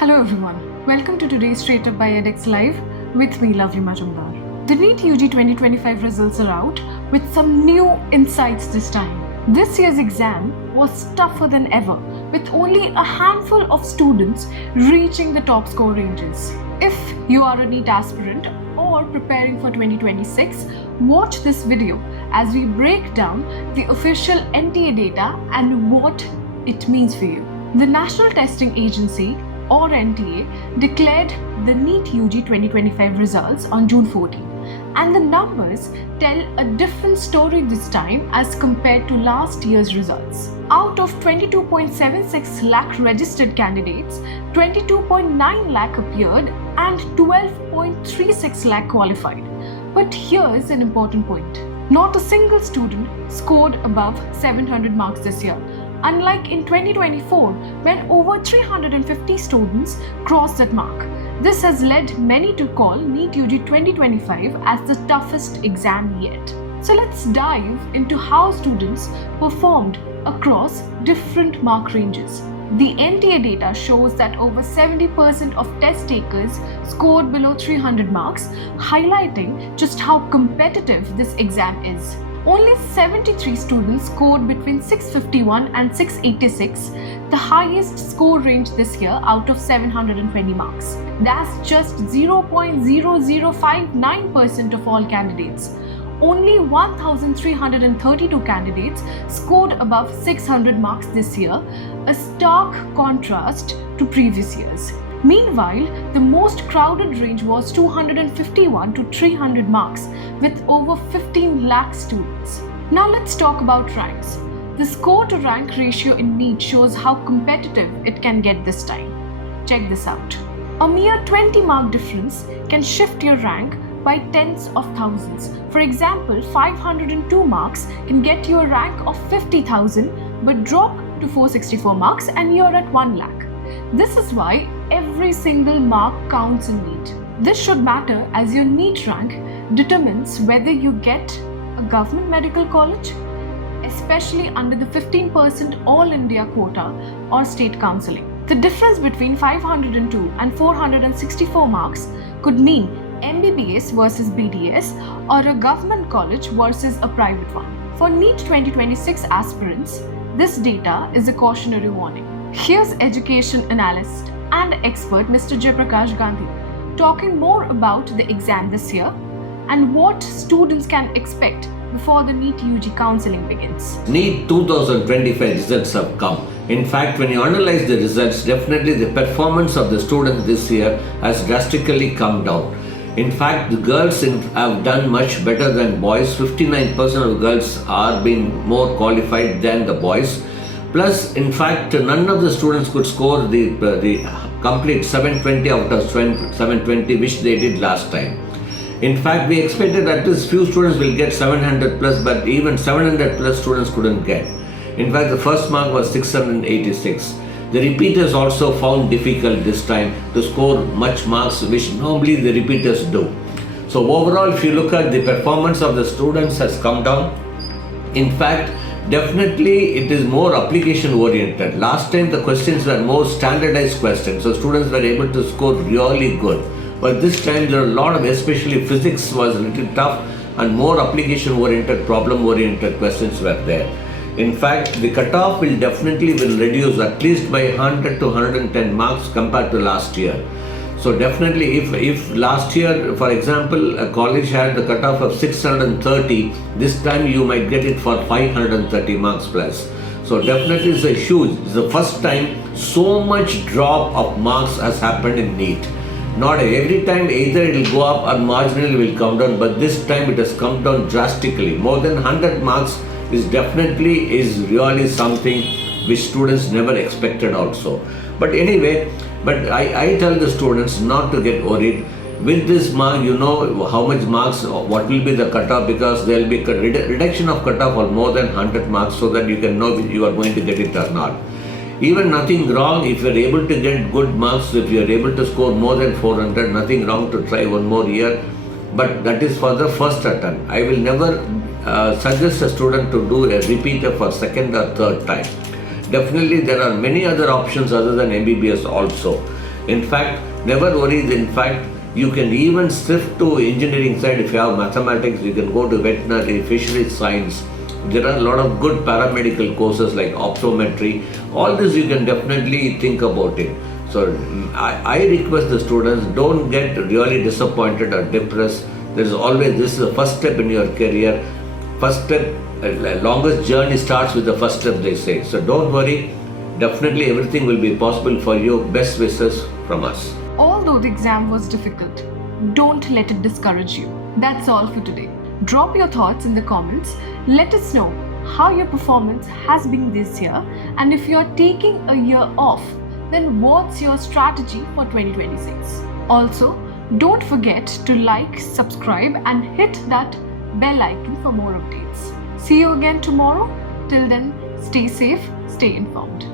Hello everyone, welcome to today's Straight Up by EdexLive with me, lovely Majumdar. The NEET UG 2025 results are out with some new insights this time. This year's exam was tougher than ever, with only a handful of students reaching the top score ranges. If you are a NEET aspirant or preparing for 2026, watch this video as we break down the official NTA data and what it means for you. The National Testing Agency or NTA declared the NEET UG 2025 results on June 14, and the numbers tell a different story this time as compared to last year's results. Out of 22.76 lakh registered candidates, 22.9 lakh appeared and 12.36 lakh qualified. But here's an important point. Not a single student scored above 700 marks this year, unlike in 2024 when over 350 students crossed that mark. This has led many to call NEET UG 2025 as the toughest exam yet. So let's dive into how students performed across different mark ranges. The NTA data shows that over 70% of test takers scored below 300 marks, highlighting just how competitive this exam is. Only 73 students scored between 651 and 686, the highest score range this year out of 720 marks. That's just 0.0059% of all candidates. Only 1,332 candidates scored above 600 marks this year, a stark contrast to previous years. Meanwhile, the most crowded range was 251 to 300 marks with over 15 lakh students. Now let's talk about ranks. The score to rank ratio in NEET shows how competitive it can get this time. Check this out. A mere 20 mark difference can shift your rank by tens of thousands. For example, 502 marks can get you a rank of 50,000 but drop to 464 marks and you're at 1 lakh. This is why every single mark counts in NEET. This should matter as your NEET rank determines whether you get a government medical college, especially under the 15% All India quota or state counselling. The difference between 502 and 464 marks could mean MBBS versus BDS or a government college versus a private one. For NEET 2026 aspirants, this data is a cautionary warning. Here's education analyst and expert Mr. Jayaprakash Gandhi talking more about the exam this year and what students can expect before the NEET UG counselling begins. NEET 2025 results have come. In fact, when you analyze the results, definitely the performance of the students this year has drastically come down. In fact, the girls have done much better than boys. 59% of girls are being more qualified than the boys. Plus, in fact, none of the students could score the complete 720 out of 720, which they did last time. In fact, we expected at least few students will get 700 plus, but even 700 plus students couldn't get. In fact, the first mark was 686. The repeaters also found difficult this time to score much marks, which normally the repeaters do. So overall, if you look at the performance of the students has come down. In fact, definitely it is more application oriented. Last time the questions were more standardized questions, so students were able to score really good. But this time there are a lot of, especially physics was a little tough and more application oriented, problem oriented questions were there. In fact, the cutoff will reduce at least by 100 to 110 marks compared to last year. So definitely if last year, for example, a college had the cutoff of 630, this time you might get it for 530 marks plus. So definitely it's the first time so much drop of marks has happened in NEET. Not every time either it will go up or marginally will come down, but this time it has come down drastically. More than 100 marks is really something which students never expected also. But anyway, I tell the students not to get worried. With this mark, you know how much marks, what will be the cutoff, because there will be a reduction of cutoff of more than 100 marks so that you can know if you are going to get it or not. Even nothing wrong if you are able to get good marks, if you are able to score more than 400, nothing wrong to try one more year. But that is for the first attempt. I will never suggest a student to do a repeater for second or third time. Definitely there are many other options other than MBBS also. In fact, never worry. In fact, you can even shift to engineering side. If you have mathematics, you can go to veterinary, fisheries science. There are a lot of good paramedical courses like optometry. All this you can definitely think about it. So I request the students, don't get really disappointed or depressed. There is always, this is the first step in your career. First step, longest journey starts with the first step, they say. So don't worry. Definitely everything will be possible for you. Best wishes from us. Although the exam was difficult, don't let it discourage you. That's all for today. Drop your thoughts in the comments. Let us know how your performance has been this year, and if you are taking a year off, then what's your strategy for 2026? Also, don't forget to like, subscribe and hit that bell icon for more updates. See you again tomorrow. Till then, stay safe, stay informed.